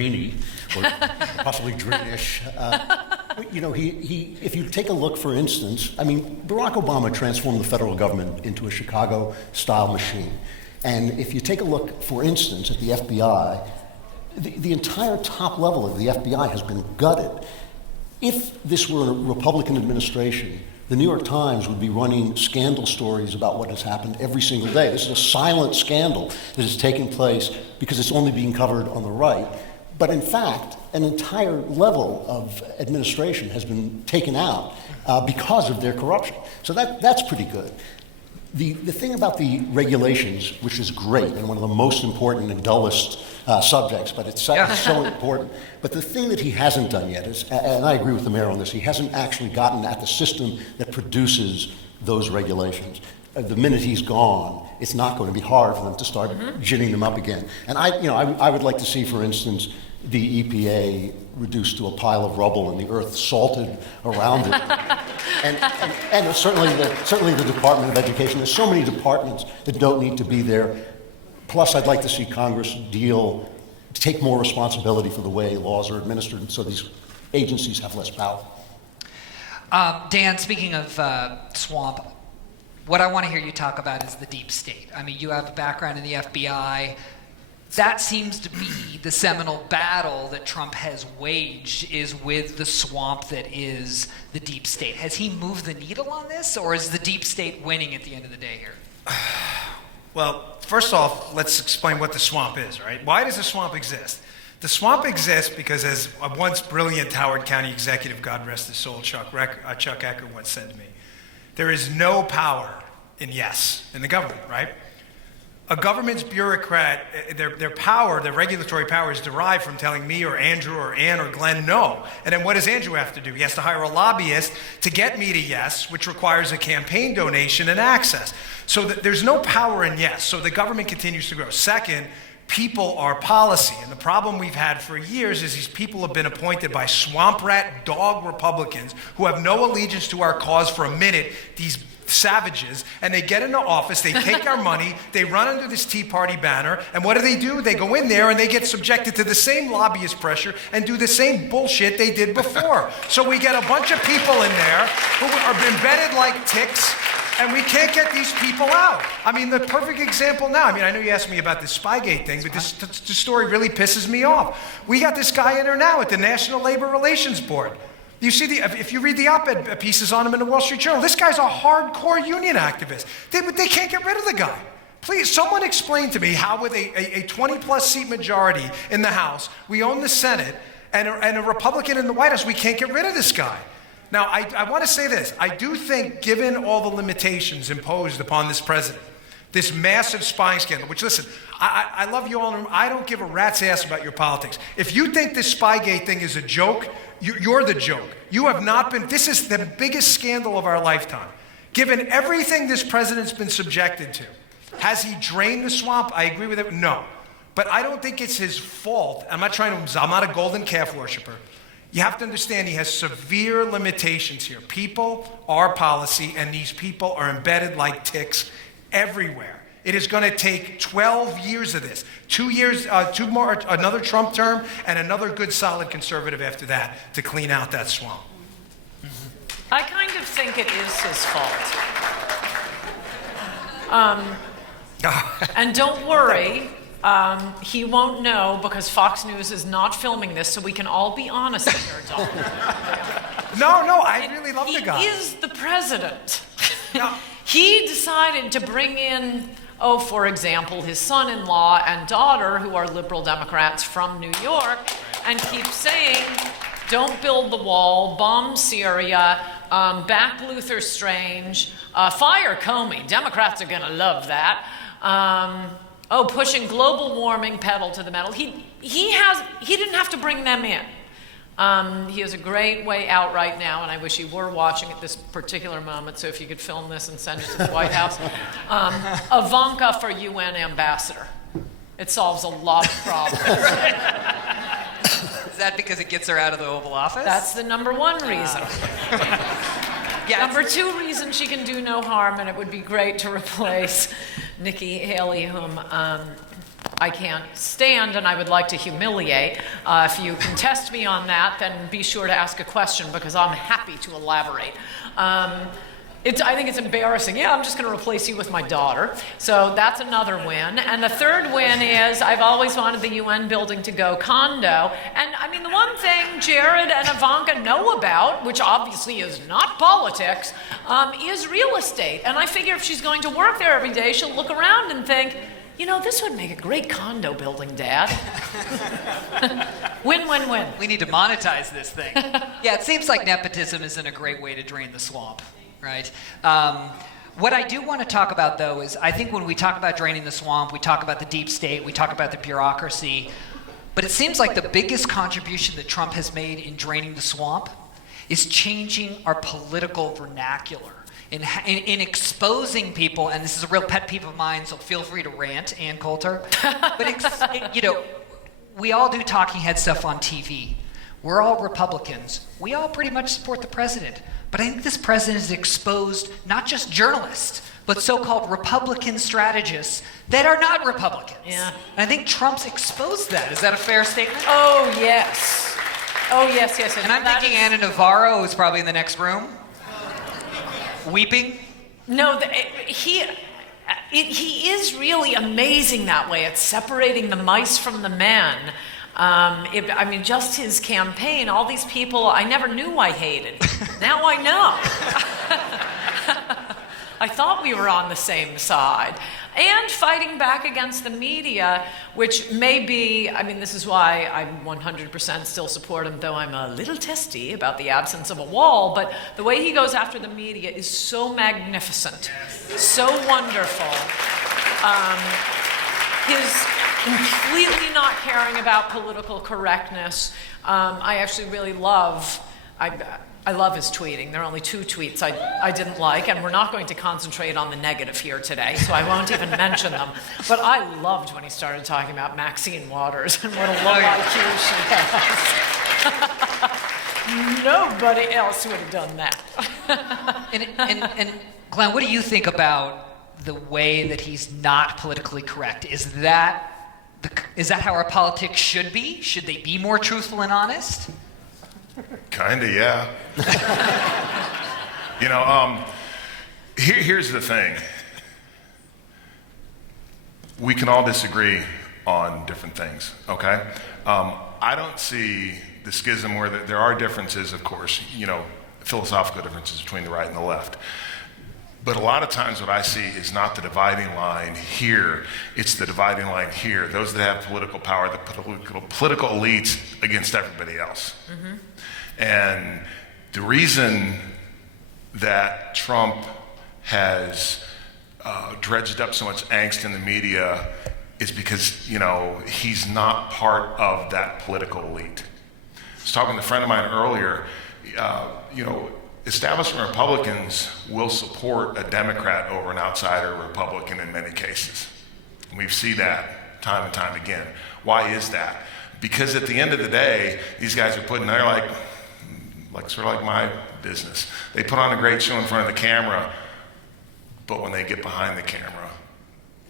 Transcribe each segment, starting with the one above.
Dreeny, or possibly Dreenish. If you take a look, for instance, I mean, Barack Obama transformed the federal government into a Chicago-style machine. And if you take a look, for instance, at the FBI, the entire top level of the FBI has been gutted. If this were a Republican administration, the New York Times would be running scandal stories about what has happened every single day. This is a silent scandal that has taken place because it's only being covered on the right. But in fact, an entire level of administration has been taken out because of their corruption. So that's pretty good. The thing about the regulations, which is great and one of the most important and dullest subjects, but it's so important. But the thing that he hasn't done yet is, and I agree with the mayor on this, he hasn't actually gotten at the system that produces those regulations. The minute he's gone, it's not going to be hard for them to start ginning them up again. And I would like to see, for instance, the EPA reduced to a pile of rubble and the earth salted around it. and certainly the Department of Education. There's so many departments that don't need to be there. Plus, I'd like to see Congress take more responsibility for the way laws are administered so these agencies have less power. Dan, speaking of swamp, what I want to hear you talk about is the deep state. I mean, you have a background in the FBI. That seems to be the seminal battle that Trump has waged, is with the swamp that is the deep state. Has he moved the needle on this, or is the deep state winning at the end of the day here? Well, first off, let's explain what the swamp is, right? Why does the swamp exist? The swamp exists because, as a once brilliant Howard County executive, God rest his soul, Chuck Ecker once said to me, there is no power in yes in the government, right? A government's bureaucrat, their power, their regulatory power is derived from telling me or Andrew or Ann or Glenn no. And then what does Andrew have to do? He has to hire a lobbyist to get me to yes, which requires a campaign donation and access. So there's no power in yes. So the government continues to grow. Second, people are policy. And the problem we've had for years is these people have been appointed by swamp rat dog Republicans who have no allegiance to our cause for a minute, these savages, and they get into office, they take our money, they run under this Tea Party banner, and what do? They go in there and they get subjected to the same lobbyist pressure and do the same bullshit they did before. So we get a bunch of people in there who are embedded like ticks, and we can't get these people out. I mean, the perfect example now, I mean, I know you asked me about this Spygate thing, but this story really pisses me off. We got this guy in there now at the National Labor Relations Board. You see, if you read the op-ed pieces on him in the Wall Street Journal, this guy's a hardcore union activist. They can't get rid of the guy. Please, someone explain to me how with a 20-plus seat majority in the House, we own the Senate, and a Republican in the White House, we can't get rid of this guy. Now, I want to say this. I do think, given all the limitations imposed upon this president, this massive spying scandal, which, listen, I love you all. I don't give a rat's ass about your politics. If you think this Spygate thing is a joke, you're the joke. You have not been, this is the biggest scandal of our lifetime. Given everything this president's been subjected to, has he drained the swamp? I agree with it, no. But I don't think it's his fault. I'm not a golden calf worshiper. You have to understand he has severe limitations here. People are policy, and these people are embedded like ticks everywhere. It is going to take 12 years of this. 2 years, two more, another Trump term, and another good, solid conservative after that to clean out that swamp. I kind of think it is his fault. And don't worry, he won't know because Fox News is not filming this, so we can all be honest here, Don. No, I really love the guy. He is the president. No. He decided to bring in, for example, his son-in-law and daughter, who are liberal Democrats from New York, and keep saying, don't build the wall, bomb Syria, back Luther Strange, fire Comey. Democrats are going to love that. Pushing global warming pedal to the metal. He didn't have to bring them in. He has a great way out right now, and I wish he were watching at this particular moment, so if you could film this and send it to the White House. Ivanka for UN ambassador. It solves a lot of problems. Is that because it gets her out of the Oval Office? That's the number one reason. Yeah, number two reason she can do no harm, and it would be great to replace Nikki Haley, whom I can't stand and I would like to humiliate. If you contest me on that, then be sure to ask a question because I'm happy to elaborate. I think it's embarrassing. Yeah, I'm just going to replace you with my daughter. So that's another win. And the third win is I've always wanted the UN building to go condo. And I mean, the one thing Jared and Ivanka know about, which obviously is not politics, is real estate. And I figure if she's going to work there every day, she'll look around and think, you know, this would make a great condo building, Dad. Win, win, win. We need to monetize this thing. Yeah, it seems like nepotism isn't a great way to drain the swamp, right? What I do want to talk about, though, is I think when we talk about draining the swamp, we talk about the deep state, we talk about the bureaucracy, but it seems like the biggest contribution that Trump has made in draining the swamp is changing our political vernacular. In exposing people, and this is a real pet peeve of mine, so feel free to rant, Ann Coulter. But you know, we all do talking head stuff on TV. We're all Republicans. We all pretty much support the president. But I think this president has exposed not just journalists, but so-called Republican strategists that are not Republicans. Yeah. And I think Trump's exposed that. Is that a fair statement? Oh, yes. Oh, yes, yes. And I'm thinking Anna Navarro is probably in the next room. Weeping? No, he is really amazing that way at separating the mice from the men. I mean, just his campaign, all these people I never knew I hated. Now I know. I thought we were on the same side. And fighting back against the media, which may be, I mean, this is why I 100% still support him, though I'm a little testy about the absence of a wall, but the way he goes after the media is so magnificent, so wonderful. His completely not caring about political correctness. I actually really love, I love his tweeting. There are only 2 tweets I didn't like, and we're not going to concentrate on the negative here today, so I won't even mention them. But I loved when he started talking about Maxine Waters and what a low IQ she has. Nobody else would have done that. And Glenn, what do you think about the way that he's not politically correct? Is that how our politics should be? Should they be more truthful and honest? Kinda, yeah. You know, here's the thing. We can all disagree on different things, okay? I don't see the schism where there are differences, of course, you know, philosophical differences between the right and the left. But a lot of times what I see is not the dividing line here, it's the dividing line here. Those that have political power, the political elites against everybody else. Mm-hmm. And the reason that Trump has dredged up so much angst in the media is because, you know, he's not part of that political elite. I was talking to a friend of mine earlier, you know, establishment Republicans will support a Democrat over an outsider Republican in many cases. And we see that time and time again. Why is that? Because at the end of the day, these guys are putting, they're like sort of like my business. They put on a great show in front of the camera, but when they get behind the camera,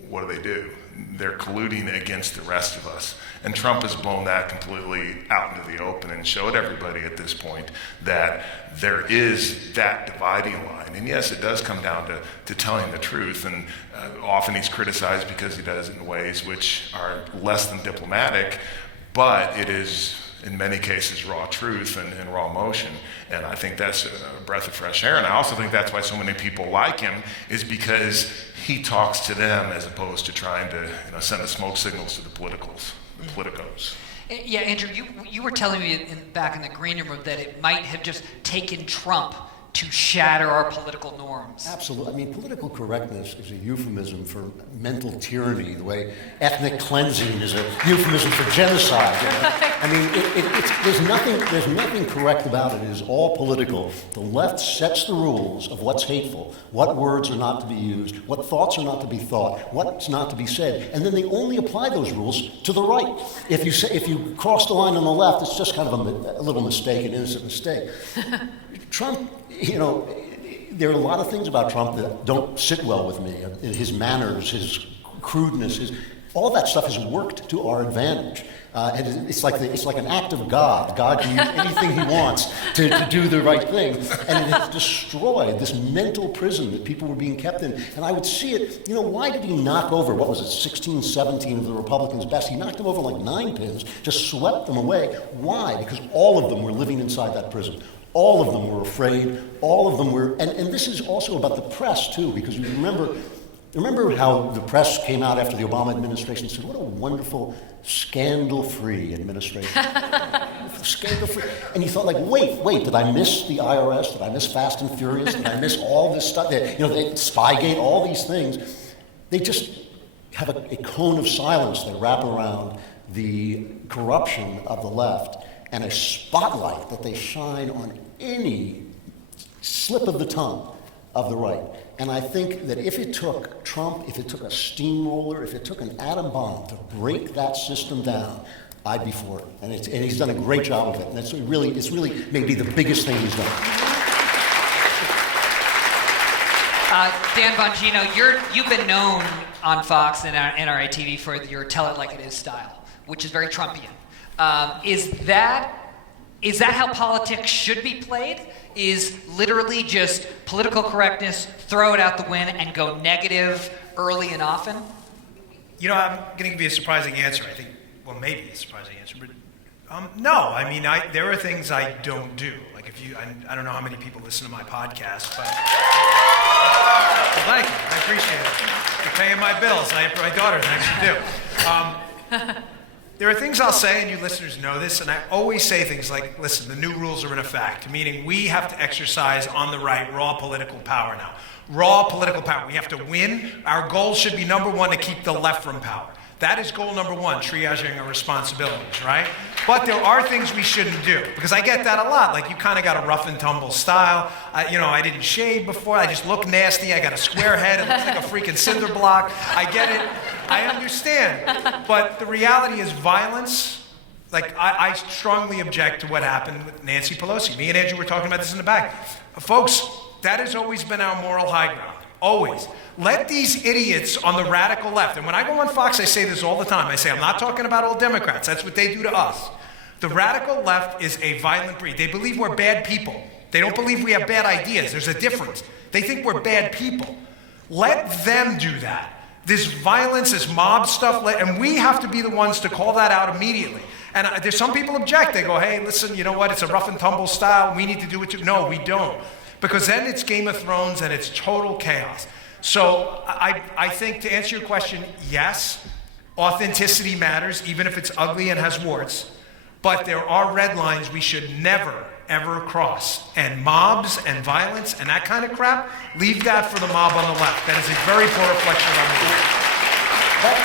what do? They're colluding against the rest of us. And Trump has blown that completely out into the open and showed everybody at this point that there is that dividing line. And yes, it does come down to telling the truth. And often he's criticized because he does it in ways which are less than diplomatic, but it is, in many cases, raw truth and raw emotion. And I think that's a breath of fresh air. And I also think that's why so many people like him, is because he talks to them as opposed to trying to, you know, send the smoke signals to the politicos. Yeah, Andrew, you were telling me back in the green room that it might have just taken Trump to shatter our political norms. Absolutely. I mean, political correctness is a euphemism for mental tyranny, the way ethnic cleansing is a euphemism for genocide. You know? I mean, there's nothing correct about it. It is all political. The left sets the rules of what's hateful, what words are not to be used, what thoughts are not to be thought, what's not to be said, and then they only apply those rules to the right. If you cross the line on the left, it's just kind of a little mistake, an innocent mistake. Trump, you know, there are a lot of things about Trump that don't sit well with me. His manners, his crudeness, all that stuff has worked to our advantage. And it's like an act of God. God can use anything he wants to do the right thing. And it has destroyed this mental prison that people were being kept in. And I would see it, why did he knock over, 16, 17 of the Republicans' best? He knocked them over like 9 pins, just swept them away. Why? Because all of them were living inside that prison. All of them were afraid. All of them were, and this is also about the press too, because you remember how the press came out after the Obama administration and said, what a wonderful scandal-free administration. Scandal-free. And you thought, wait, did I miss the IRS? Did I miss Fast and Furious? Did I miss all this stuff? Spygate, all these things. They just have a cone of silence they wrap around the corruption of the left and a spotlight that they shine on any slip of the tongue of the right. And I think that if it took Trump, if it took a steamroller, if it took an atom bomb to break that system down, I'd be for it. And he's done a great job of it. And it's really maybe the biggest thing he's done. Dan Bongino, you've been known on Fox and NRA TV for your tell it like it is style, which is very Trumpian. Is that how politics should be played? Is literally just political correctness, throw it out the window, and go negative early and often? I'm going to give you a surprising answer. I think, maybe a surprising answer, but no. I mean, there are things I don't do. Like I don't know how many people listen to my podcast, but well, thank you. I appreciate it. You're paying my bills. My daughters actually do. There are things I'll say, and you listeners know this, and I always say things like, listen, the new rules are in effect, meaning we have to exercise on the right raw political power now. Raw political power. We have to win. Our goal should be, number one, to keep the left from power. That is goal number one, triaging our responsibilities, right? But there are things we shouldn't do, because I get that a lot. Like, you kind of got a rough and tumble style. I didn't shave before. I just look nasty. I got a square head. It looks like a freaking cinder block. I get it. I understand. But the reality is violence. Like, I strongly object to what happened with Nancy Pelosi. Me and Andrew were talking about this in the back. Folks, that has always been our moral high ground. Always. Let these idiots on the radical left, and when I go on Fox, I say this all the time. I say, I'm not talking about old Democrats. That's what they do to us. The radical left is a violent breed. They believe we're bad people. They don't believe we have bad ideas. There's a difference. They think we're bad people. Let them do that. This violence, this mob stuff, and we have to be the ones to call that out immediately. And there's some people object. They go, hey, listen, you know what? It's a rough and tumble style. We need to do it too. No, we don't. Because then it's Game of Thrones and it's total chaos. So I think, to answer your question, yes, authenticity matters, even if it's ugly and has warts. But there are red lines we should never, ever cross. And mobs and violence and that kind of crap, leave that for the mob on the left. That is a very poor reflection on the left.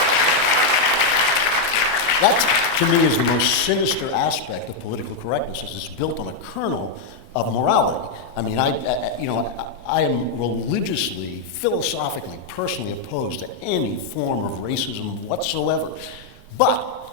That, to me, is the most sinister aspect of political correctness, is it's built on a kernel of morality. I mean, I am religiously, philosophically, personally opposed to any form of racism whatsoever. But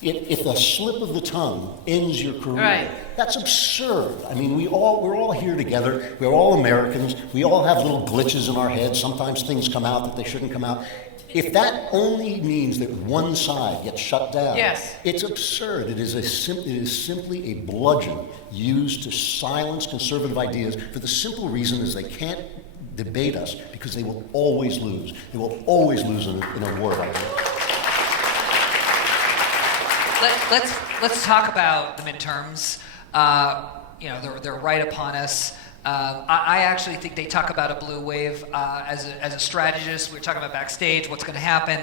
if a slip of the tongue ends your career, right, that's absurd. I mean, we're all here together. We're all Americans. We all have little glitches in our heads. Sometimes things come out that they shouldn't come out. If that only means that one side gets shut down, yes, it's absurd. It is simply a bludgeon used to silence conservative ideas for the simple reason is they can't debate us because they will always lose. They will always lose in a war like that. Let's talk about the midterms. They're right upon us. I actually think they talk about a blue wave as a strategist. We were talking about backstage, what's going to happen.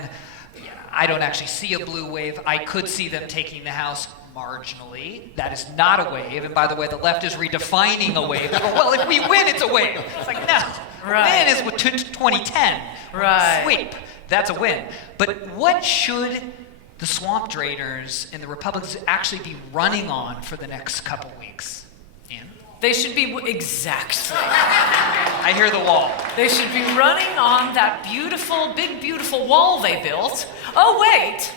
I don't actually see a blue wave. I could see them taking the House marginally. That is not a wave. And by the way, the left is redefining a wave. They go, well, if we win, it's a wave. It's like, no. Right. Win is with 2010. Right. Sweep. That's a win. But what should the swamp drainers and the Republicans actually be running on for the next couple weeks? They should be, exactly. I hear the wall. They should be running on that beautiful, big, beautiful wall they built. Oh, wait.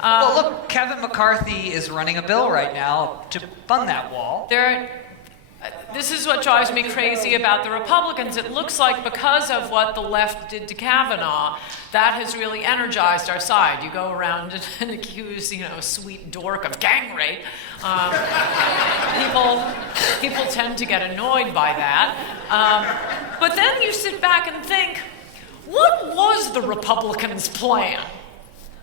Well, look, Kevin McCarthy is running a bill right now to fund that wall. This is what drives me crazy about the Republicans. It looks like because of what the left did to Kavanaugh, that has really energized our side. You go around and accuse, a sweet dork of gang rape. People tend to get annoyed by that. But then you sit back and think, what was the Republicans' plan?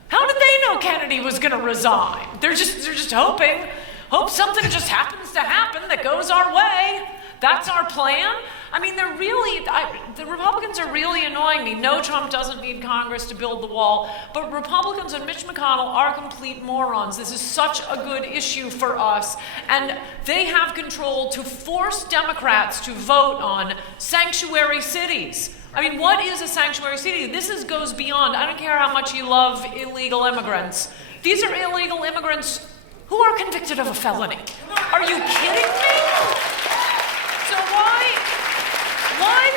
How did they know Kennedy was going to resign? They're just hoping. Hope something just happens to happen that goes our way. That's our plan. I mean, the Republicans are really annoying me. No, Trump doesn't need Congress to build the wall, but Republicans and Mitch McConnell are complete morons. This is such a good issue for us, and they have control to force Democrats to vote on sanctuary cities. I mean, what is a sanctuary city? This goes beyond, I don't care how much you love illegal immigrants. These are illegal immigrants who are convicted of a felony. Are you kidding me? So why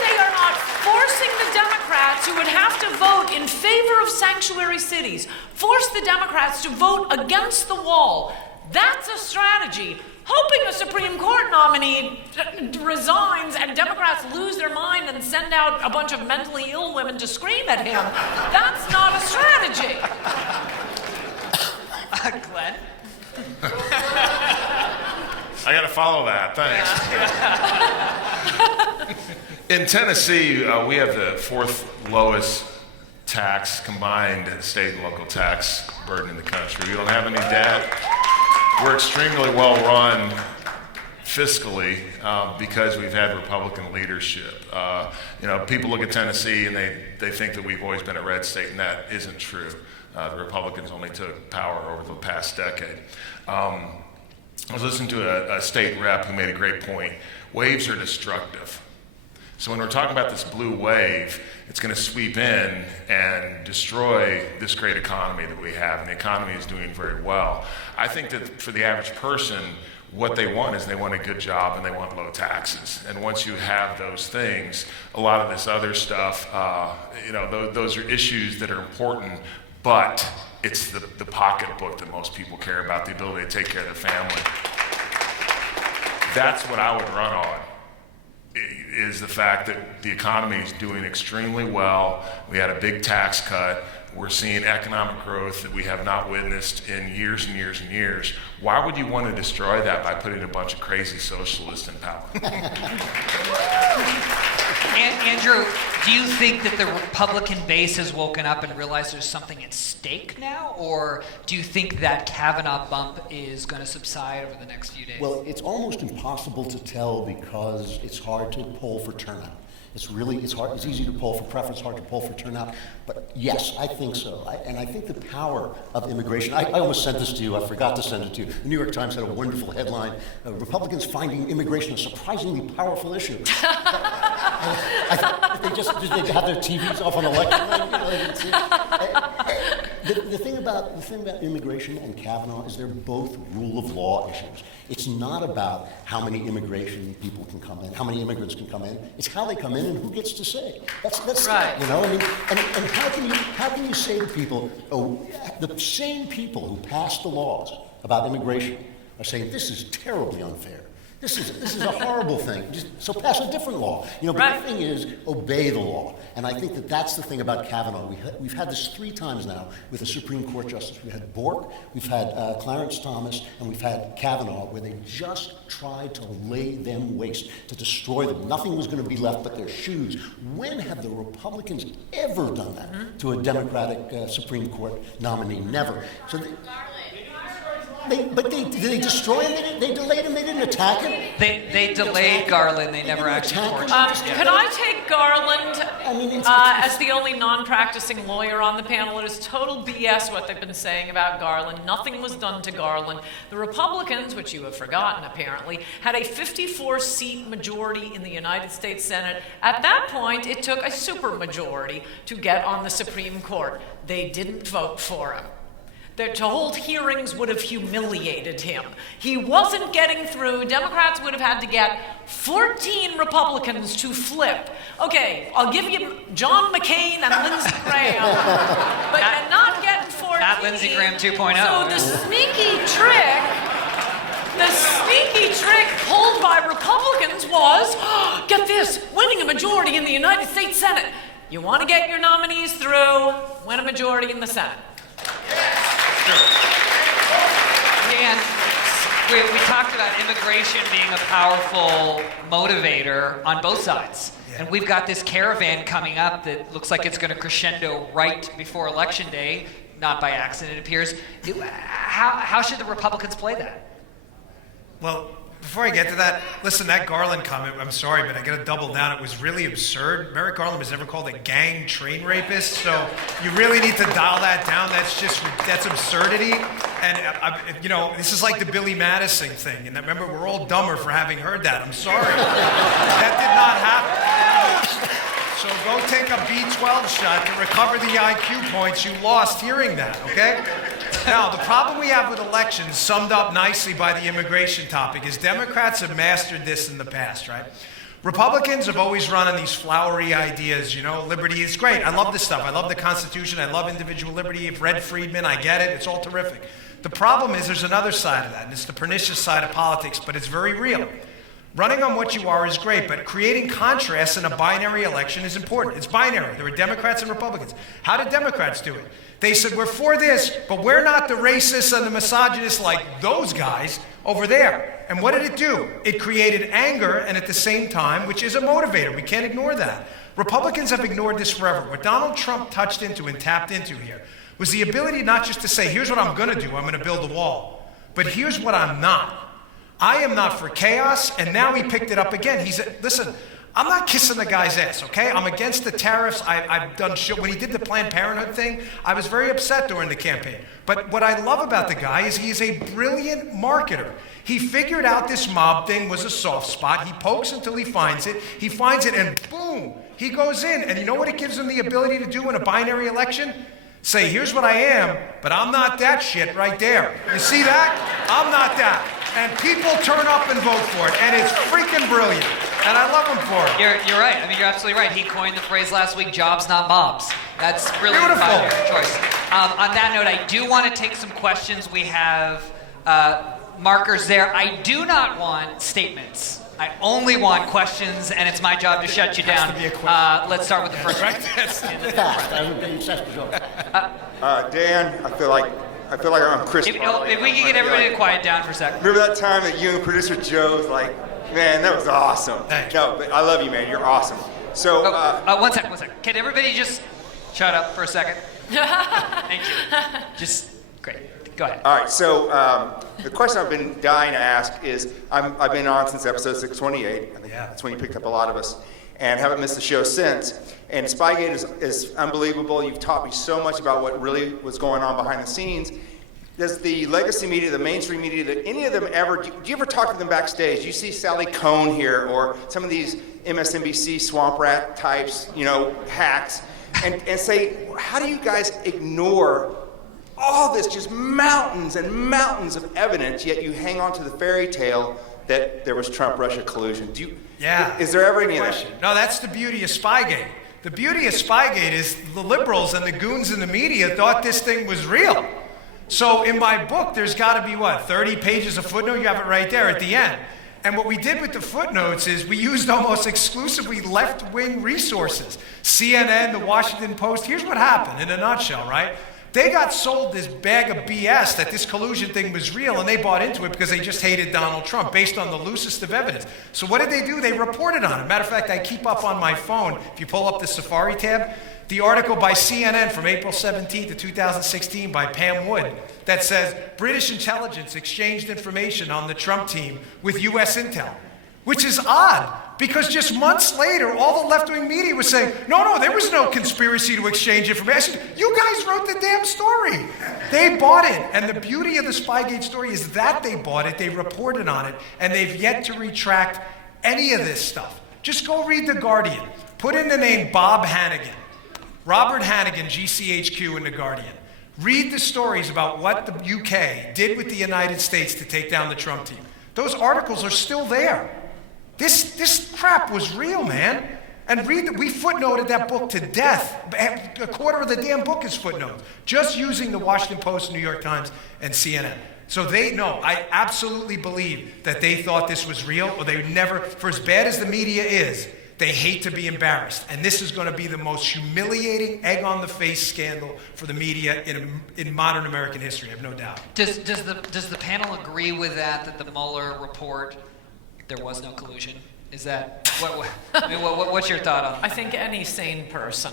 they are not forcing the Democrats who would have to vote in favor of sanctuary cities, force the Democrats to vote against the wall, that's a strategy. Hoping a Supreme Court nominee resigns and Democrats lose their mind and send out a bunch of mentally ill women to scream at him, that's not a strategy. Glenn? I got to follow that. Thanks. In Tennessee, we have the fourth lowest combined state and local tax burden in the country. We don't have any debt. We're extremely well run fiscally because we've had Republican leadership. People look at Tennessee and they think that we've always been a red state, and that isn't true. The Republicans only took power over the past decade. I was listening to a state rep who made a great point. Waves are destructive. So when we're talking about this blue wave, it's going to sweep in and destroy this great economy that we have, and the economy is doing very well. I think that for the average person, what they want is they want a good job and they want low taxes. And once you have those things, a lot of this other stuff, those are issues that are important, but it's the pocketbook that most people care about, the ability to take care of their family. That's what I would run on, is the fact that the economy is doing extremely well. We had a big tax cut. We're seeing economic growth that we have not witnessed in years and years and years. Why would you want to destroy that by putting a bunch of crazy socialists in power? Andrew, do you think that the Republican base has woken up and realized there's something at stake now? Or do you think that Kavanaugh bump is going to subside over the next few days? Well, it's almost impossible to tell because it's hard to poll for turnout. It's hard. It's easy to poll for preference, hard to poll for turnout. But yes, I think so. And I think the power of immigration. I almost sent this to you. I forgot to send it to you. The New York Times had a wonderful headline: Republicans finding immigration a surprisingly powerful issue. Did they have their TVs off on election night? They didn't see it. The thing about immigration and Kavanaugh is they're both rule of law issues. It's not about how many immigration people can come in, how many immigrants can come in. It's how they come in and who gets to say. That's right. I mean, and how can you say to people, the same people who passed the laws about immigration are saying this is terribly unfair. This is a horrible thing. So pass a different law. But right. The thing is, obey the law. And I think that's the thing about Kavanaugh. We've had this 3 times now with a Supreme Court justice. We had Bork, we've had Clarence Thomas, and we've had Kavanaugh, where they just tried to lay them waste, to destroy them. Nothing was going to be left but their shoes. When have the Republicans ever done that to a Democratic Supreme Court nominee? Never. So did they destroy him? They delayed him? They didn't attack him? They delayed Garland. They never actually torched him. Could I take Garland as the only non-practicing lawyer on the panel? It is total BS what they've been saying about Garland. Nothing was done to Garland. The Republicans, which you have forgotten apparently, had a 54-seat majority in the United States Senate. At that point, it took a supermajority to get on the Supreme Court. They didn't vote for him. To hold hearings would have humiliated him. He wasn't getting through. Democrats would have had to get 14 Republicans to flip. Okay, I'll give you John McCain and Lindsey Graham, but you're not getting 14. Not Lindsey Graham 2.0. So the sneaky trick The sneaky trick pulled by Republicans was, get this, winning a majority in the United States Senate. You want to get your nominees through, win a majority in the Senate. Dan, we talked about immigration being a powerful motivator on both sides. And we've got this caravan coming up that looks like it's going to crescendo right before Election Day, not by accident, it appears. How should the Republicans play that? Well, before I get to that, listen, that Garland comment, I'm sorry, but I got to double down. It was really absurd. Merrick Garland was never called a gang train rapist, so you really need to dial that down. That's absurdity. And, this is like the Billy Madison thing. And remember, we're all dumber for having heard that. I'm sorry. That did not happen. So go take a B12 shot to recover the IQ points you lost hearing that, okay? Now, the problem we have with elections, summed up nicely by the immigration topic, is Democrats have mastered this in the past, right? Republicans have always run on these flowery ideas, liberty is great. I love this stuff. I love the Constitution. I love individual liberty. I've read Friedman. I get it. It's all terrific. The problem is there's another side of that, and it's the pernicious side of politics, but it's very real. Running on what you are is great, but creating contrasts in a binary election is important. It's binary. There are Democrats and Republicans. How did Democrats do it? They said, we're for this, but we're not the racists and the misogynists like those guys over there. And what did it do? It created anger, and at the same time, which is a motivator. We can't ignore that. Republicans have ignored this forever. What Donald Trump touched into and tapped into here was the ability not just to say, here's what I'm going to do. I'm going to build a wall. But here's what I'm not. I am not for chaos, and now he picked it up again. He said, listen, I'm not kissing the guy's ass, okay? I'm against the tariffs. I've done shit. When he did the Planned Parenthood thing, I was very upset during the campaign. But what I love about the guy is he is a brilliant marketer. He figured out this mob thing was a soft spot. He pokes until he finds it. He finds it, and boom, he goes in. And you know what it gives him the ability to do in a binary election? Say, here's what I am, but I'm not that shit right there. You see that? I'm not that. And people turn up and vote for it, and it's freaking brilliant. And I love him for it. You're right. I mean, you're absolutely right. He coined the phrase last week, jobs, not mobs. That's really a binary choice. On that note, I do want to take some questions. We have markers there. I do not want statements. I only want questions, and it's my job to shut you down. Let's start with the first one. Dan, I feel like I'm Chris. If we can get everybody to quiet down for a second. Remember that time that you and producer Joe was like, man, that was awesome. Thanks. No, but I love you, man. You're awesome. So, one second. Can everybody just shut up for a second? Thank you. Just great. Go ahead. all right. So the question I've been dying to ask is, I've been on since episode 628. I think that's when you picked up a lot of us, and haven't missed the show since. And Spygate is unbelievable. You've taught me so much about what really was going on behind the scenes. Does the legacy media, the mainstream media, did any of them ever, do you ever talk to them backstage? You see Sally Cohn here, or some of these MSNBC swamp rat types, hacks, and say, how do you guys ignore all this, just mountains and mountains of evidence, yet you hang on to the fairy tale that there was Trump-Russia collusion? Is there ever any of that? No, that's the beauty of Spygate. The beauty of Spygate is the liberals and the goons in the media thought this thing was real. So in my book, there's got to be, 30 pages of footnote? You have it right there at the end. And what we did with the footnotes is we used almost exclusively left-wing resources. CNN, the Washington Post. Here's what happened in a nutshell, right? They got sold this bag of BS that this collusion thing was real, and they bought into it because they just hated Donald Trump based on the loosest of evidence. So what did they do? They reported on it. Matter of fact, I keep up on my phone, if you pull up the Safari tab, the article by CNN from April 17th of 2016 by Pam Wood that says British intelligence exchanged information on the Trump team with U.S. intel, which is odd. Because just months later, all the left-wing media was saying, no, there was no conspiracy to exchange information. You guys wrote the damn story. They bought it. And the beauty of the Spygate story is that they bought it, they reported on it, and they've yet to retract any of this stuff. Just go read The Guardian. Put in the name Bob Hannigan. Robert Hannigan, GCHQ in The Guardian. Read the stories about what the UK did with the United States to take down the Trump team. Those articles are still there. This crap was real, man. And we footnoted that book to death. A quarter of the damn book is footnoted. Just using the Washington Post, New York Times, and CNN. So I absolutely believe that they thought this was real, or they never, for as bad as the media is, they hate to be embarrassed. And this is going to be the most humiliating, egg-on-the-face scandal for the media in modern American history, I have no doubt. Does the panel agree with that the Mueller report, there was no collusion? Is that, what's your thought on that? I think any sane person.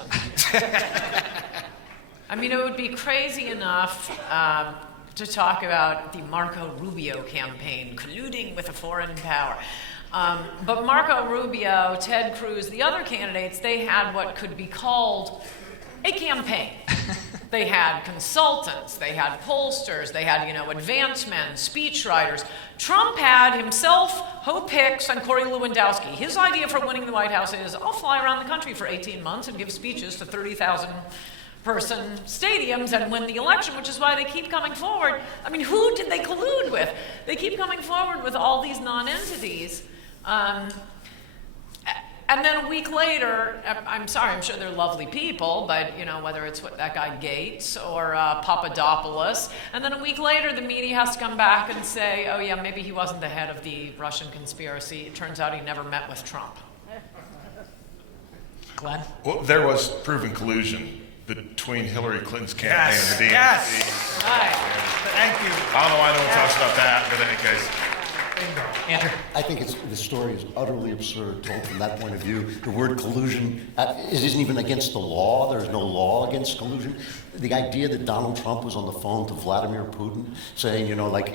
I mean, it would be crazy enough to talk about the Marco Rubio campaign colluding with a foreign power. But Marco Rubio, Ted Cruz, the other candidates, they had what could be called a campaign. They had consultants, they had pollsters, they had, advance men, speechwriters. Trump had himself, Hope Hicks, and Corey Lewandowski. His idea for winning the White House is, I'll fly around the country for 18 months and give speeches to 30,000 person stadiums and win the election, which is why they keep coming forward. I mean, who did they collude with? They keep coming forward with all these non-entities. And then a week later, I'm sorry, I'm sure they're lovely people, but whether it's that guy Gates or Papadopoulos, and then a week later the media has to come back and say, oh yeah, maybe he wasn't the head of the Russian conspiracy. It turns out he never met with Trump. Glenn? Well, there was proven collusion between Hillary Clinton's campaign and the DNC. Yes. Right. Thank you. I don't know why no one talks about that, but in any case. Andrew? I think the story is utterly absurd told from that point of view. The word collusion, it isn't even against the law. There's no law against collusion. The idea that Donald Trump was on the phone to Vladimir Putin saying,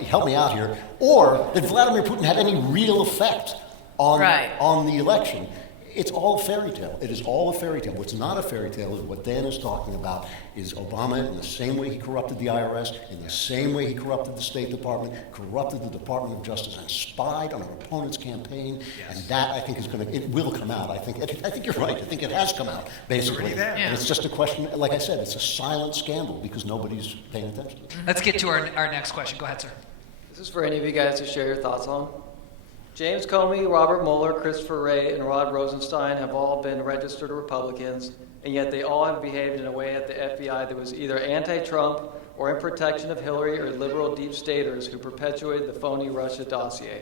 help me out here, or that Vladimir Putin had any real effect on the election. It's all a fairy tale. It is all a fairy tale. What's not a fairy tale is what Dan is talking about, is Obama, in the same way he corrupted the IRS, in the same way he corrupted the State Department, corrupted the Department of Justice, and spied on our opponent's campaign. Yes. And that, I think, it will come out. I think you're right. I think it has come out, basically. It's already there. Yeah. And it's just a question, like I said, it's a silent scandal because nobody's paying attention. Let's get to our next question. Go ahead, sir. This is for any of you guys to share your thoughts on. James Comey, Robert Mueller, Christopher Wray, and Rod Rosenstein have all been registered Republicans, and yet they all have behaved in a way at the FBI that was either anti-Trump or in protection of Hillary or liberal deep staters who perpetuated the phony Russia dossier.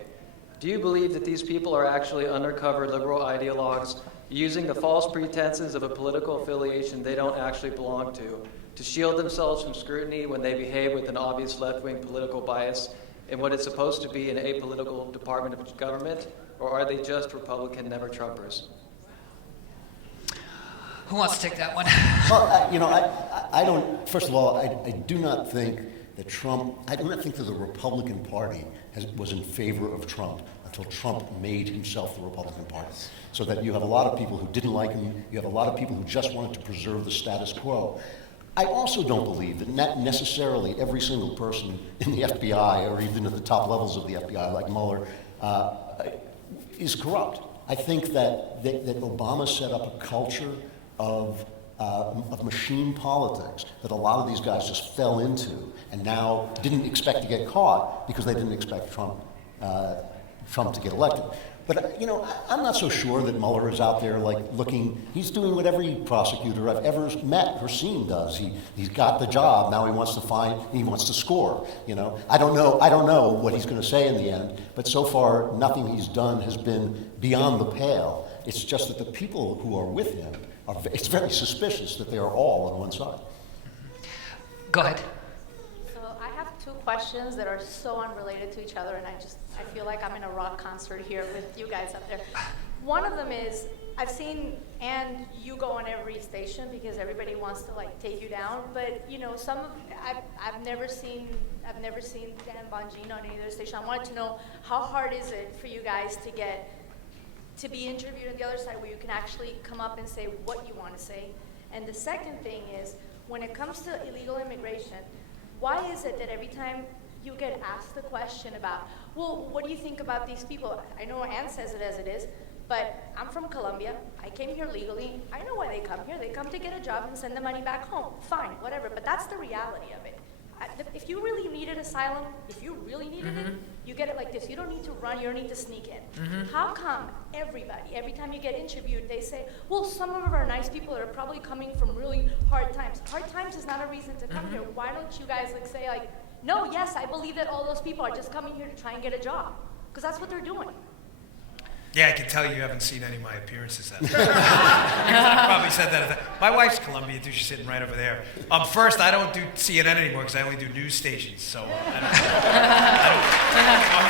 Do you believe that these people are actually undercover liberal ideologues using the false pretenses of a political affiliation they don't actually belong to shield themselves from scrutiny when they behave with an obvious left-wing political bias in what is supposed to be an apolitical department of government, or are they just Republican never-Trumpers? Who wants to take that one? Well, I don't, first of all, I do not think that I do not think that the Republican Party was in favor of Trump until Trump made himself the Republican Party. So that you have a lot of people who didn't like him, you have a lot of people who just wanted to preserve the status quo. I also don't believe that not necessarily every single person in the FBI or even at the top levels of the FBI, like Mueller, is corrupt. I think that Obama set up a culture of machine politics that a lot of these guys just fell into and now didn't expect to get caught because they didn't expect Trump to get elected. But, I'm not so sure that Mueller is out there looking, he's doing what every prosecutor I've ever met or seen does. He's got the job, now he wants to score, I don't know what he's going to say in the end, but so far nothing he's done has been beyond the pale. It's just that the people who are with him, it's very suspicious that they are all on one side. Go ahead. I have two questions that are so unrelated to each other, and I feel like I'm in a rock concert here with you guys up there. One of them is, I've seen, and you go on every station because everybody wants to take you down, but I've never seen Dan Bongino on any other station. I wanted to know, how hard is it for you guys to be interviewed on the other side where you can actually come up and say what you want to say? And the second thing is, when it comes to illegal immigration, why is it that every time you get asked the question about, well, what do you think about these people? I know Ann says it as it is, but I'm from Colombia. I came here legally. I know why they come here. They come to get a job and send the money back home. Fine, whatever. But that's the reality of it. If you really needed asylum, it, you get it like this. You don't need to run. You don't need to sneak in. How come every time you get interviewed, they say, well, some of our nice people are probably coming from really hard times. Hard times is not a reason to come here. Why don't you guys say no, yes, I believe that all those people are just coming here to try and get a job, because that's what they're doing. Yeah, I can tell you haven't seen any of my appearances. I probably said that. My wife's Colombian too. She's sitting right over there. First, I don't do CNN anymore because I only do news stations. So I'm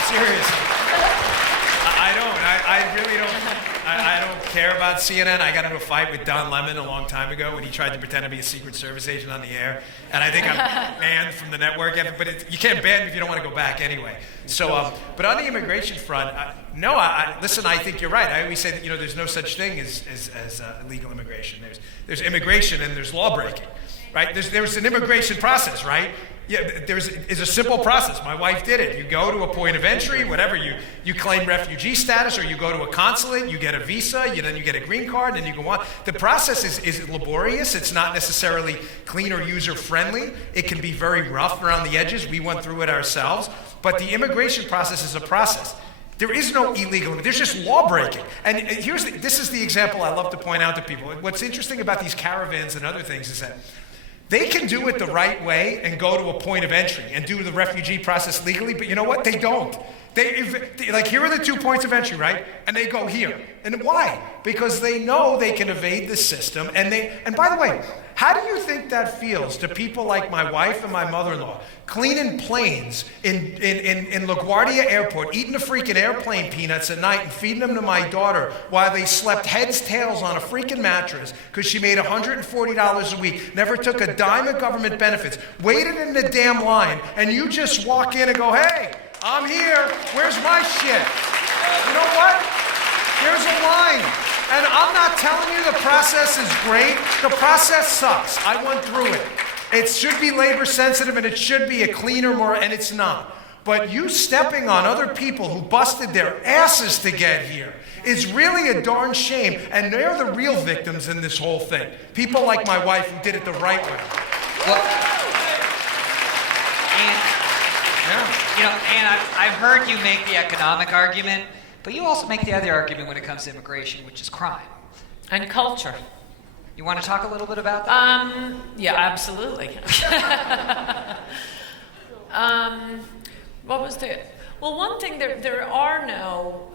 serious. I don't. I really don't. I don't care about CNN. I got into a fight with Don Lemon a long time ago when he tried to pretend to be a Secret Service agent on the air. And I think I'm banned from the network. But you can't ban me if you don't want to go back anyway. So, but on the immigration front, listen, I think you're right. I always say that, there's no such thing as illegal immigration. There's immigration and there's law breaking, right? There's an immigration process, right? Yeah, it's a simple process. My wife did it. You go to a point of entry, whatever, you claim refugee status, or you go to a consulate, you get a visa, then you get a green card, and then you go on. The process is laborious. It's not necessarily clean or user-friendly. It can be very rough around the edges. We went through it ourselves. But the immigration process is a process. There is no illegal, there's just law breaking. And this is the example I love to point out to people. What's interesting about these caravans and other things is that they can do it the right way and go to a point of entry and do the refugee process legally, but you know what? They don't. Here are the 2 points of entry, right? And they go here. And why? Because they know they can evade the system. And by the way, how do you think that feels to people like my wife and my mother-in-law, cleaning planes in LaGuardia Airport, eating the freaking airplane peanuts at night and feeding them to my daughter while they slept heads, tails on a freaking mattress because she made $140 a week, never took a dime of government benefits, waited in the damn line, and you just walk in and go, hey, I'm here, where's my shit? You know what? There's a line. And I'm not telling you the process is great. The process sucks. I went through it. It should be labor sensitive and it should be a cleaner, more, and it's not. But you stepping on other people who busted their asses to get here is really a darn shame. And they're the real victims in this whole thing. People like my wife who did it the right way. Well, and I've heard you make the economic argument, but you also make the other argument when it comes to immigration, which is crime. And culture. You want to talk a little bit about that? Yeah, absolutely. What was the... Well, one thing, there are no...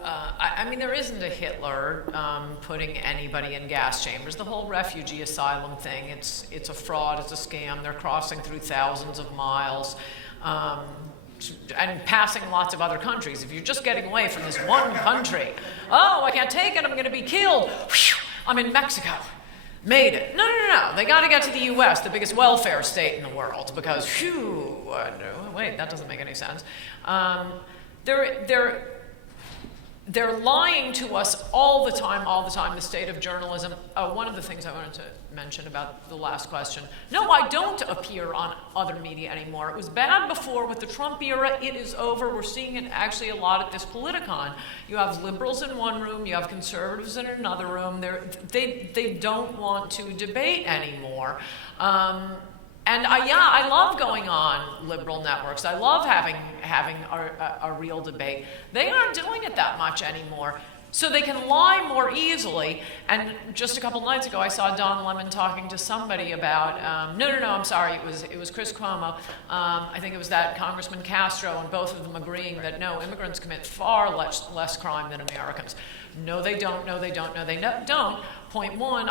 there isn't a Hitler putting anybody in gas chambers. The whole refugee asylum thing, it's a fraud, it's a scam. They're crossing through thousands of miles. And passing lots of other countries. If you're just getting away from this one country, I can't take it, I'm going to be killed. Whew, I'm in Mexico. Made it. No. They got to get to the U.S., the biggest welfare state in the world, because, wait, that doesn't make any sense. They're lying to us all the time, the state of journalism. One of the things I wanted to mention about the last question. No, I don't appear on other media anymore. It was bad before with the Trump era. It is over. We're seeing it actually a lot at this Politcon. You have liberals in one room, you have conservatives in another room. They don't want to debate anymore. And I love going on liberal networks. I love having a real debate. They aren't doing it that much anymore. So they can lie more easily. And just a couple nights ago, I saw Don Lemon talking to somebody about, I'm sorry, it was Chris Cuomo. I think it was that Congressman Castro, and both of them agreeing that no, immigrants commit far less crime than Americans. No, they don't. Point one,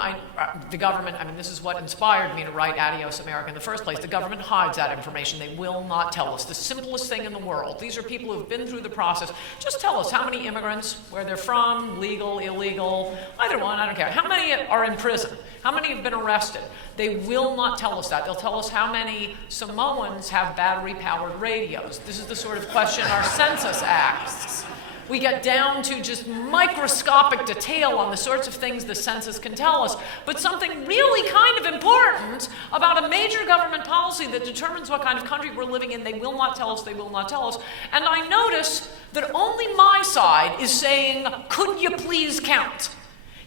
the government, this is what inspired me to write Adios America in the first place. The government hides that information. They will not tell us. The simplest thing in the world. These are people who have been through the process. Just tell us how many immigrants, where they're from, legal, illegal, either one, I don't care. How many are in prison? How many have been arrested? They will not tell us that. They'll tell us how many Samoans have battery-powered radios. This is the sort of question our census asks. We get down to just microscopic detail on the sorts of things the census can tell us, but something really kind of important about a major government policy that determines what kind of country we're living in, they will not tell us. And I notice that only my side is saying, could you please count?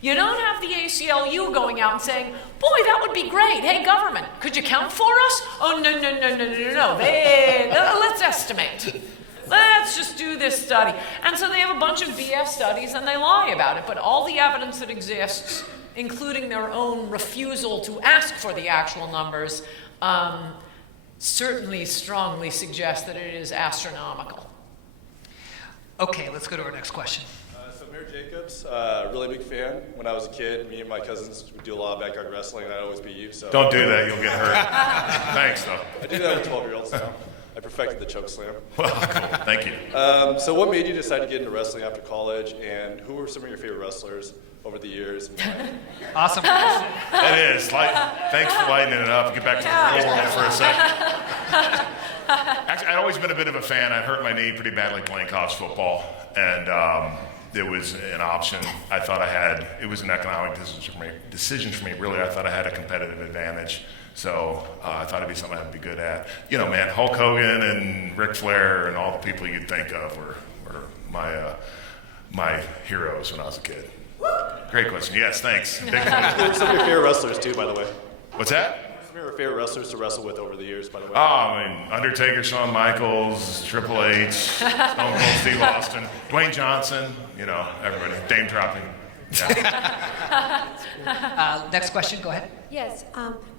You don't have the ACLU going out and saying, boy, that would be great. Hey, government, could you count for us? Oh, no. Let's estimate. Let's just do this study. And so they have a bunch of BS studies and they lie about it. But all the evidence that exists, including their own refusal to ask for the actual numbers, certainly strongly suggest that it is astronomical. Okay, let's go to our next question. So Mayor Jacobs, really big fan. When I was a kid, me and my cousins would do a lot of backyard wrestling, and I'd always beat you. So Don't do that, you'll get hurt. Thanks, though. I do that with 12-year-olds now. I perfected the choke slam. Well, cool. Thank you. So what made you decide to get into wrestling after college, and who were some of your favorite wrestlers over the years? Awesome question. It is. Thanks for lighting it up. Get back to the real world for a second. Actually, I'd always been a bit of a fan. I hurt my knee pretty badly playing college football, and it was an option. I thought it was an economic decision for me. Really, I thought I had a competitive advantage. So I thought it'd be something I'd be good at. You know, man, Hulk Hogan and Ric Flair and all the people you'd think of were my heroes when I was a kid. Great question. Yes, thanks. Who were some of your favorite wrestlers, too, by the way? What's that? Some of your favorite wrestlers to wrestle with over the years, by the way? Oh, I mean, Undertaker, Shawn Michaels, Triple H, Stone Cold Steve Austin, Dwayne Johnson, you know, everybody. Name dropping. Yeah. Next question, go ahead. Yes,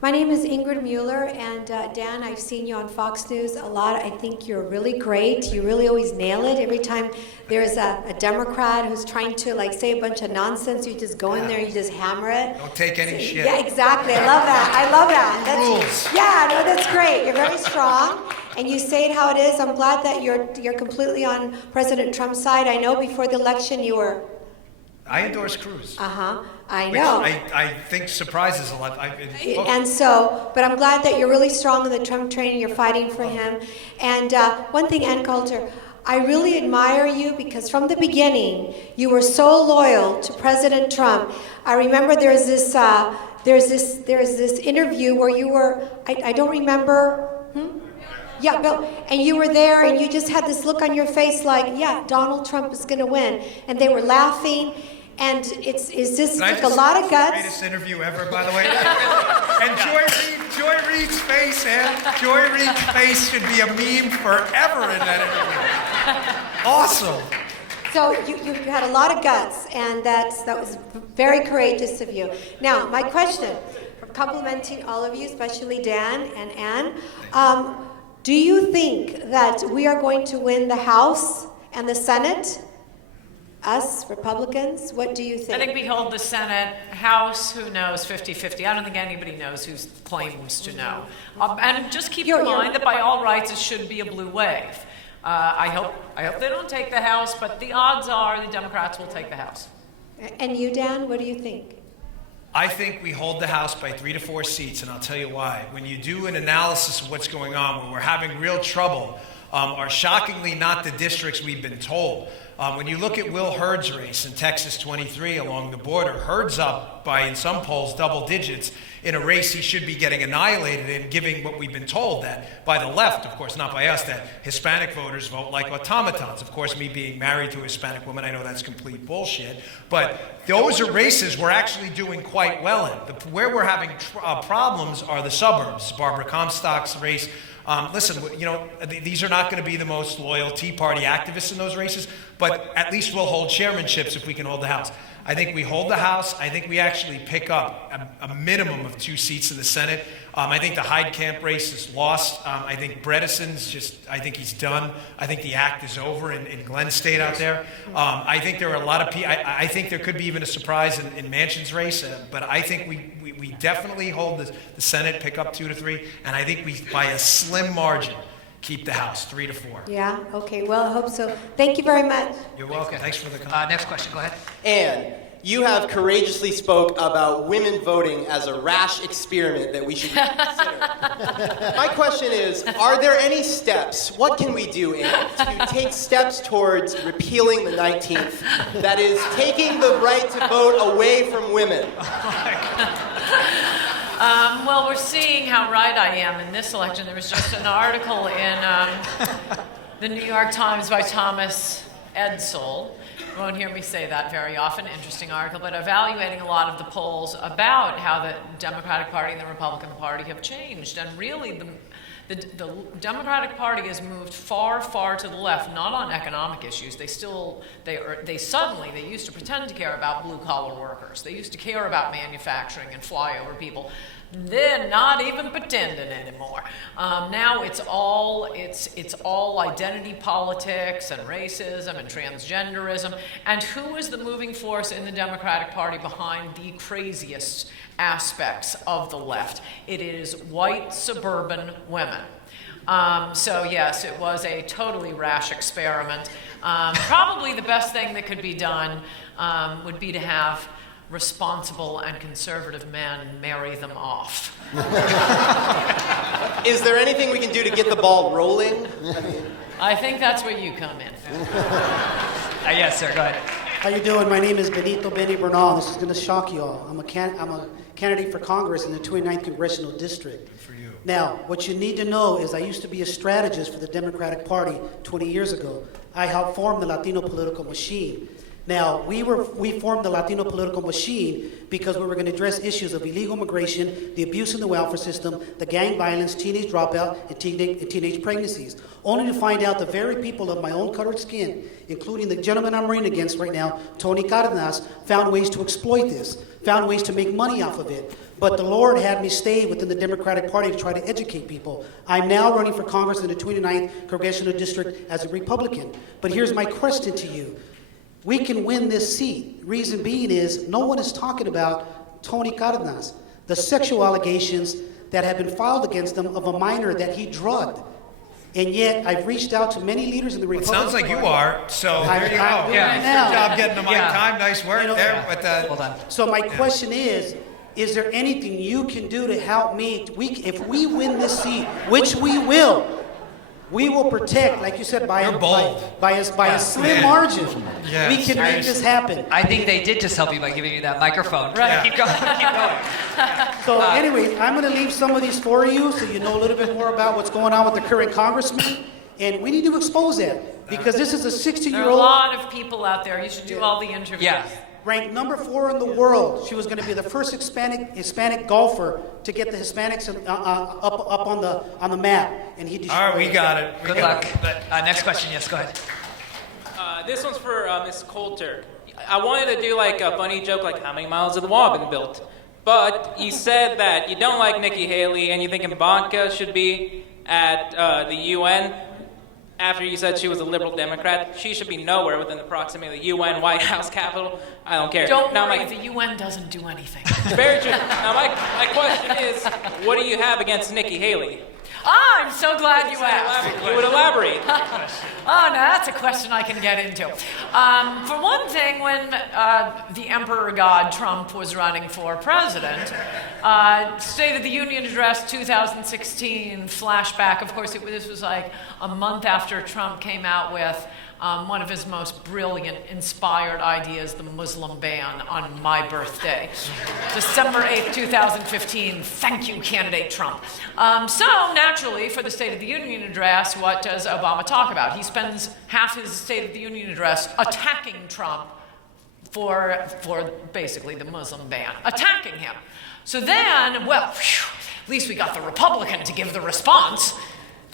my name is Ingrid Mueller, and Dan, I've seen you on Fox News a lot. I think you're really great. You really always nail it. Every time there's a Democrat who's trying to say a bunch of nonsense, you just go in there, you just hammer it. Don't take any shit. Yeah, exactly. I love that. I love that. Rules. Yeah, no, that's great. You're very strong, and you say it how it is. I'm glad that you're completely on President Trump's side. I know before the election you were. I endorse Cruz. I know. Which I think surprises a lot. And so, but I'm glad that you're really strong in the Trump train and you're fighting for him. And one thing, Ann Coulter, I really admire you because from the beginning, you were so loyal to President Trump. I remember there's this interview where you were, I don't remember. Yeah, Bill, and you were there and you just had this look on your face like, yeah, Donald Trump is going to win. And they were laughing. And it's just like a lot of guts. Greatest interview ever, by the way. And Joy Reid's face, Joy Reid's face should be a meme forever in that interview. Awesome. So you had a lot of guts, and that was very courageous of you. Now, my question, complimenting all of you, especially Dan and Ann, do you think that we are going to win the House and the Senate? Us, Republicans, what do you think? I think we hold the Senate. House, who knows, 50-50. I don't think anybody knows who claims to know. And just keep in mind that by all rights, it should be a blue wave. I hope they don't take the House, but the odds are the Democrats will take the House. And you, Dan, what do you think? I think we hold the House by 3 to 4 seats, and I'll tell you why. When you do an analysis of what's going on, where we're having real trouble, are shockingly not the districts we've been told. When you look at Will Hurd's race in Texas 23 along the border, Hurd's up by, in some polls, double digits in a race he should be getting annihilated in, giving what we've been told that by the left, of course, not by us, that Hispanic voters vote like automatons. Of course, me being married to a Hispanic woman, I know that's complete bullshit. But those are races we're actually doing quite well in. Where we're having problems are the suburbs. Barbara Comstock's race. Listen, you know, these are not going to be the most loyal Tea Party activists in those races, but at least we'll hold chairmanships if we can hold the House. I think we hold the House. I think we actually pick up a minimum of 2 seats in the Senate. I think the Heidkamp race is lost. I think Bredesen's I think he's done. I think the act is over in Glenn State out there. I think there are a lot of people. I think there could be even a surprise in Manchin's race, but I think we definitely hold the Senate, pick up 2 to 3, and I think we, by a slim margin, keep the House 3 to 4. Yeah, okay, well, I hope so. Thank you very much. You're welcome. Thanks for the comment. Next question, go ahead. And you have courageously spoke about women voting as a rash experiment that we should consider. My question is, are there any steps, what can we do, Anne, to take steps towards repealing the 19th, that is, taking the right to vote away from women? Well, we're seeing how right I am in this election. There was just an article in the New York Times by Thomas Edsall. You won't hear me say that very often, interesting article, but evaluating a lot of the polls about how the Democratic Party and the Republican Party have changed. And really, The Democratic Party has moved far, far to the left, not on economic issues. They used to pretend to care about blue-collar workers. They used to care about manufacturing and fly over people. They're not even pretending anymore. Now it's all identity politics and racism and transgenderism. And who is the moving force in the Democratic Party behind the craziest aspects of the left? It is white suburban women. So yes, it was a totally rash experiment. Probably the best thing that could be done would be to have responsible and conservative men marry them off. Is there anything we can do to get the ball rolling? I think that's where you come in. Yes, sir, go ahead. How you doing? My name is Benito Benny Bernal. This is going to shock you all. I'm a candidate for Congress in the 29th Congressional District. Good for you. Now, what you need to know is I used to be a strategist for the Democratic Party 20 years ago. I helped form the Latino political machine. Now, we formed the Latino political machine because we were going to address issues of illegal immigration, the abuse in the welfare system, the gang violence, teenage dropout, and teenage pregnancies, only to find out the very people of my own colored skin, including the gentleman I'm running against right now, Tony Cardenas, found ways to exploit this, found ways to make money off of it. But the Lord had me stay within the Democratic Party to try to educate people. I'm now running for Congress in the 29th Congressional District as a Republican. But here's my question to you. We can win this seat. Reason being is no one is talking about Tony Cardenas, the sexual allegations that have been filed against him of a minor that he drugged. And yet, I've reached out to many leaders in the Republican It sounds like Party. you are, so there you go. Yeah. Good job getting the mic time. Nice work there. But, Hold on. So my question is there anything you can do to help me? If we win this seat, which we will protect, like you said, by a slim margin. Yes. We can make this happen. I think they did just help you by giving you that microphone. Right. Keep going. Keep going. So anyways, I'm going to leave some of these for you so you know a little bit more about what's going on with the current congressman. And we need to expose that because this is a There are a 60-year-old lot of people out there. You should do all the interviews. Yeah. ranked number 4 in the world. She was going to be the first Hispanic golfer to get the Hispanics up on the map, and he destroyed. All right, we got it. Good luck. Next question. Yes, go ahead. This one's for Ms. Coulter. I wanted to do like a funny joke, like how many miles of the wall have been built? But you said that you don't like Nikki Haley and you think Ivanka should be at the UN. After you said she was a liberal Democrat, she should be nowhere within the proximity of the UN, White House, Capitol. I don't care. Don't now, worry, the UN doesn't do anything. Very true. Now, my question is, what do you have against Nikki Haley? I'm so glad you asked. You would elaborate. Oh, no, that's a question I can get into. For one thing, when the Emperor God Trump was running for president, State of the Union Address 2016 flashback, of course, this was like a month after Trump came out with one of his most brilliant, inspired ideas, the Muslim ban, on my birthday. December 8th, 2015. Thank you, candidate Trump. So, naturally, for the State of the Union address, what does Obama talk about? He spends half his State of the Union address attacking Trump for basically the Muslim ban, attacking him. So then, well, at least we got the Republican to give the response.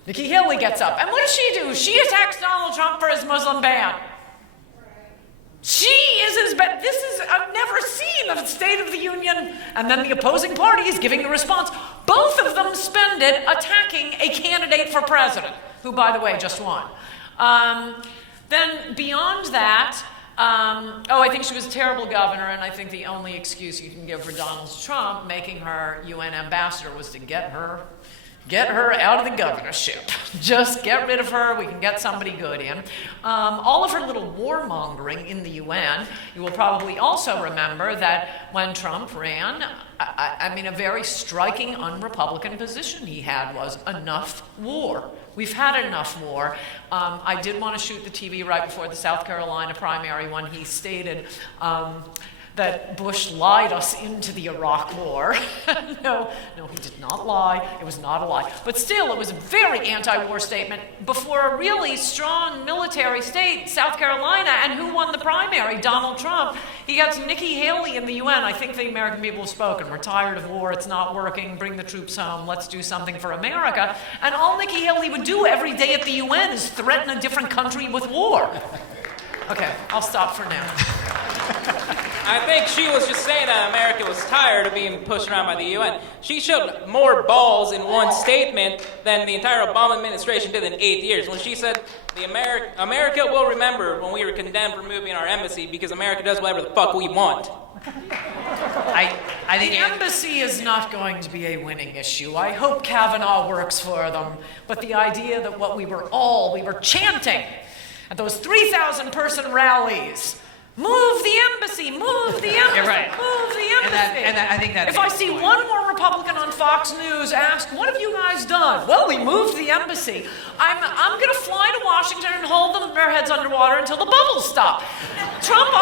Nikki Haley gets up, and what does she do? She attacks Donald Trump for his Muslim ban. She is his bet. I've never seen a State of the Union, and then the opposing party is giving the response. Both of them spend it attacking a candidate for president, who, by the way, just won. Then beyond that, I think she was a terrible governor, and I think the only excuse you can give for Donald Trump making her UN ambassador was to get her out of the governorship. Just get rid of her. We can get somebody good in. All of her little warmongering in the UN. You will probably also remember that when Trump ran, a very striking un-Republican position he had was enough war. We've had enough war. I did want to shoot the TV right before the South Carolina primary when he stated that Bush lied us into the Iraq War. No, he did not lie. It was not a lie. But still, it was a very anti-war statement before a really strong military state, South Carolina, and who won the primary? Donald Trump. He got Nikki Haley in the UN. I think the American people have spoken. We're tired of war. It's not working. Bring the troops home. Let's do something for America. And all Nikki Haley would do every day at the UN is threaten a different country with war. Okay, I'll stop for now. I think she was just saying that America was tired of being pushed around by the UN. She showed more balls in one statement than the entire Obama administration did in 8 years. When she said, America will remember when we were condemned for moving our embassy because America does whatever the fuck we want. I think the embassy is not going to be a winning issue. I hope Kavanaugh works for them. But the idea that we were chanting at those 3,000 person rallies, move the embassy, move the embassy, You're right. move the embassy. And I think that if I see one more Republican on Fox News ask, what have you guys done? Well, we moved the embassy. I'm going to fly to Washington and hold their heads underwater until the bubbles stop. Trump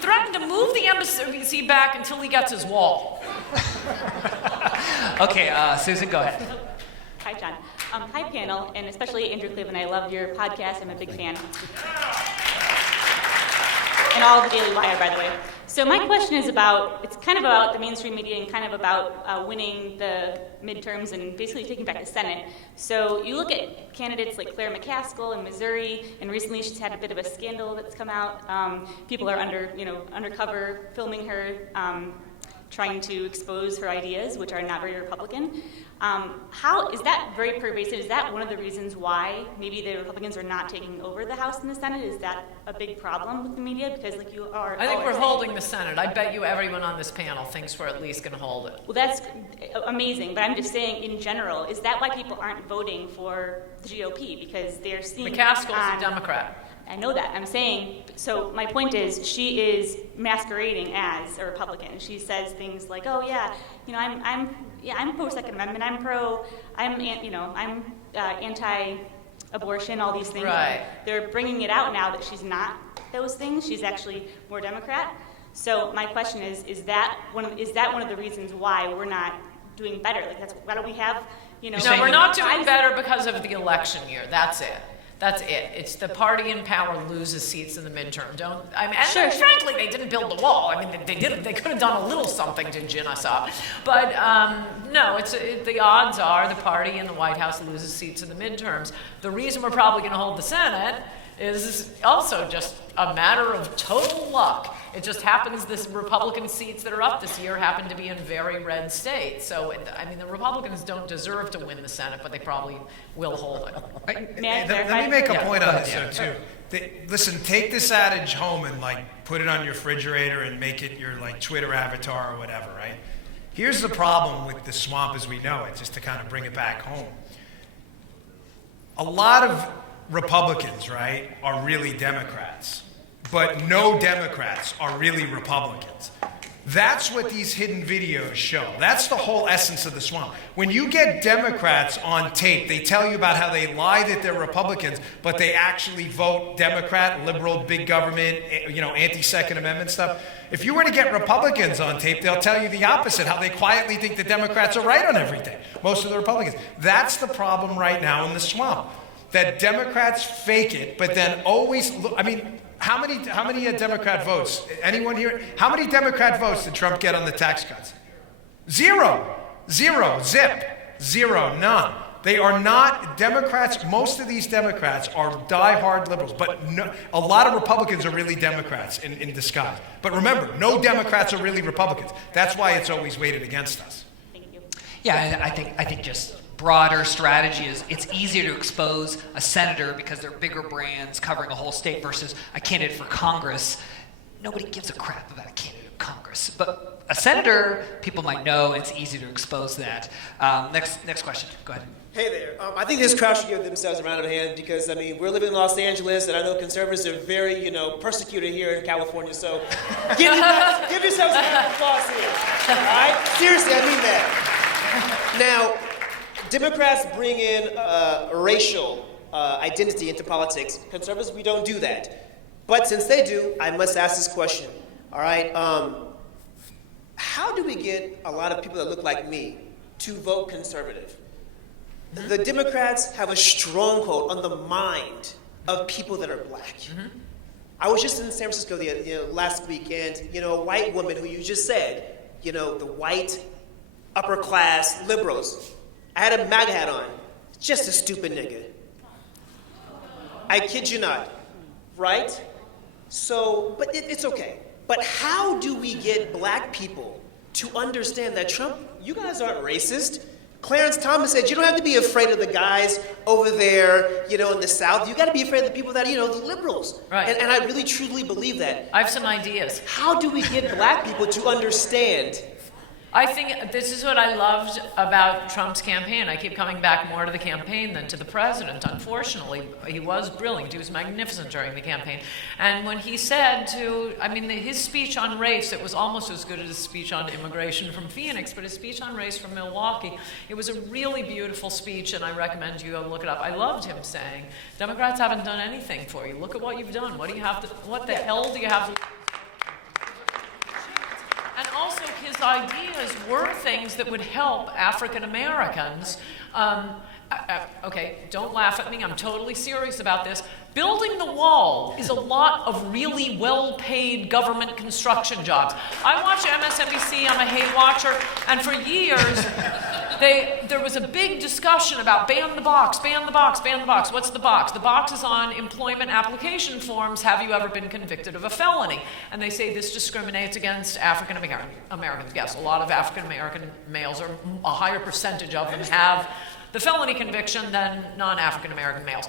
threatened to move the embassy back until he gets his wall. Okay, Susan, go ahead. Hi, John. Hi, panel, and especially Andrew Cleveland. I love your podcast. I'm a big fan. And all of the Daily Wire, by the way. So my question is it's kind of about the mainstream media and kind of about winning the midterms and basically taking back the Senate. So you look at candidates like Claire McCaskill in Missouri, and recently she's had a bit of a scandal that's come out. People are undercover filming her, trying to expose her ideas, which are not very Republican. How is that very pervasive? Is that one of the reasons why maybe the Republicans are not taking over the House and the Senate? Is that a big problem with the media? Because like you are. I think we're holding the Senate. I bet you everyone on this panel thinks we're at least going to hold it. Well, that's amazing, but I'm just saying in general, is that why people aren't voting for the GOP? Because they're seeing McCaskill's a Democrat. I know that. I'm saying, so my point is, she is masquerading as a Republican. She says things like, "Oh yeah, I'm pro Second Amendment. I'm anti-abortion. All these things." Right. They're bringing it out now that she's not those things. She's actually more Democrat. So my question is that one of the reasons why we're not doing better? Like why don't we have No, we're not doing better because of the election year. That's it. That's it. It's the party in power loses seats in the midterm. Frankly, they didn't build the wall. I mean, they could have done a little something to gin us up. But no, the odds are the party in the White House loses seats in the midterms. The reason we're probably going to hold the Senate is also just a matter of total luck. It just happens the Republican seats that are up this year happen to be in very red states. So, the Republicans don't deserve to win the Senate, but they probably will hold it. Let me make a point on this, though, too. Listen, take this adage home and, put it on your refrigerator and make it your, Twitter avatar or whatever, right? Here's the problem with the swamp as we know it, just to kind of bring it back home. A lot of Republicans, right, are really Democrats. But no Democrats are really Republicans. That's what these hidden videos show. That's the whole essence of the swamp. When you get Democrats on tape, they tell you about how they lie that they're Republicans, but they actually vote Democrat, liberal, big government, anti-Second Amendment stuff. If you were to get Republicans on tape, they'll tell you the opposite, how they quietly think the Democrats are right on everything. Most of the Republicans. That's the problem right now in the swamp. That Democrats fake it, but then always look. How many Democrat votes? Anyone here? How many Democrat votes did Trump get on the tax cuts? Zero, zip, zero, none. They are not Democrats. Most of these Democrats are diehard liberals, but a lot of Republicans are really Democrats in disguise. But remember, no Democrats are really Republicans. That's why it's always weighted against us. Thank you. Yeah, and I think just broader strategy is it's easier to expose a senator because they're bigger brands covering a whole state versus a candidate for Congress. Nobody gives a crap about a candidate for Congress. But a senator, people might know, and it's easy to expose that. Next question. Go ahead. Hey there. I think this crowd should give themselves a round of hand because, we're living in Los Angeles, and I know conservatives are very, persecuted here in California. So give yourselves a round of applause here. All right? Seriously, I mean that. Now, Democrats bring in racial identity into politics. Conservatives, we don't do that. But since they do, I must ask this question. All right. How do we get a lot of people that look like me to vote conservative? The Democrats have a stronghold on the mind of people that are black. I was just in San Francisco last week, and a white woman who you just said, the white upper class liberals. I had a MAGA hat on. Just a stupid nigga. I kid you not, right? So, but it's okay. But how do we get black people to understand that Trump, you guys aren't racist? Clarence Thomas said, you don't have to be afraid of the guys over there, in the South. You got to be afraid of the people that, the liberals. Right. And I really, truly believe that. I have some ideas. How do we get black people to understand? I think this is what I loved about Trump's campaign. I keep coming back more to the campaign than to the president. Unfortunately, he was brilliant. He was magnificent during the campaign. And when he said his speech on race, it was almost as good as his speech on immigration from Phoenix, but his speech on race from Milwaukee, it was a really beautiful speech, and I recommend you go look it up. I loved him saying, Democrats haven't done anything for you. Look at what you've done. What the hell do you have to... And also, his ideas were things that would help African Americans. Okay, don't laugh at me. I'm totally serious about this. Building the wall is a lot of really well-paid government construction jobs. I watch MSNBC. I'm a hate watcher, and for years, there was a big discussion about ban the box, ban the box, ban the box. What's the box? The box is on employment application forms. Have you ever been convicted of a felony? And they say this discriminates against African Americans. Yes, a lot of African American males, or a higher percentage of them, have the felony conviction than non-African American males.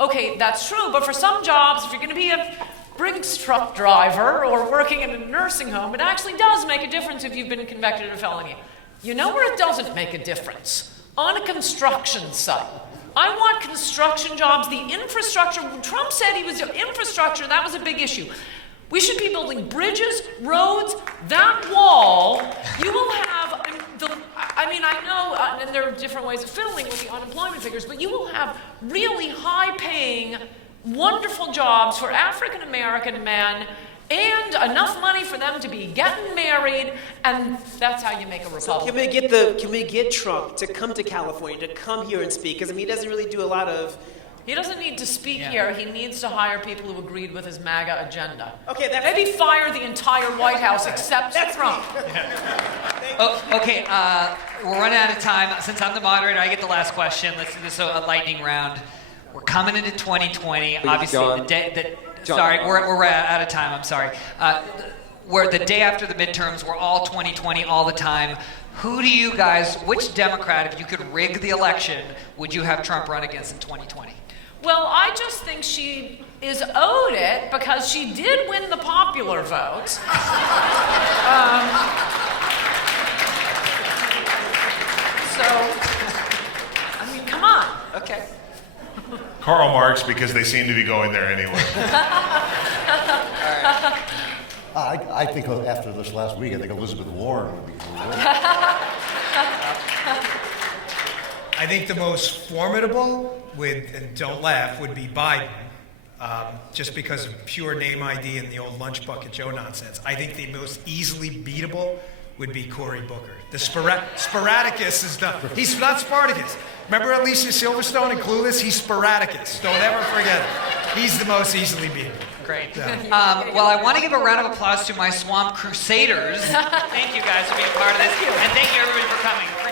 Okay, that's true, but for some jobs, if you're going to be a Brinks truck driver or working in a nursing home, it actually does make a difference if you've been convicted of a felony. You know where it doesn't make a difference? On a construction site. I want construction jobs, the infrastructure. Trump said he was infrastructure, that was a big issue. We should be building bridges, roads, that wall. You will have, I know, and there are different ways of fiddling with the unemployment figures, but you will have really high-paying, wonderful jobs for African American men, and enough money for them to be getting married, and that's how you make a republic. So can we get Trump to come to California, to come here and speak? Because he doesn't really do a lot of... He doesn't need to speak here. He needs to hire people who agreed with his MAGA agenda. Okay, maybe fire the entire White House except Trump. Okay, we're running out of time. Since I'm the moderator, I get the last question. Let's do this a lightning round. We're coming into 2020. Obviously, John. the day that. Sorry, we're out of time. I'm sorry. We're the day after the midterms. We're all 2020 all the time. Who do you guys? Which Democrat, if you could rig the election, would you have Trump run against in 2020? Well, I just think she is owed it because she did win the popular vote. Come on. Okay. Karl Marx, because they seem to be going there anyway. I think after this last week, I think Elizabeth Warren would be I think the most formidable, and don't laugh, would be Biden, just because of pure name ID and the old lunch bucket Joe nonsense. I think the most easily beatable would be Cory Booker. The Sporadicus is done. He's not Spartacus. Remember Alicia Silverstone in Clueless? He's Sporadicus. Don't ever forget it. He's the most easily beatable. Great. Well, I want to give a round of applause to my Swamp Crusaders. Thank you guys for being part of this. And thank you everybody for coming.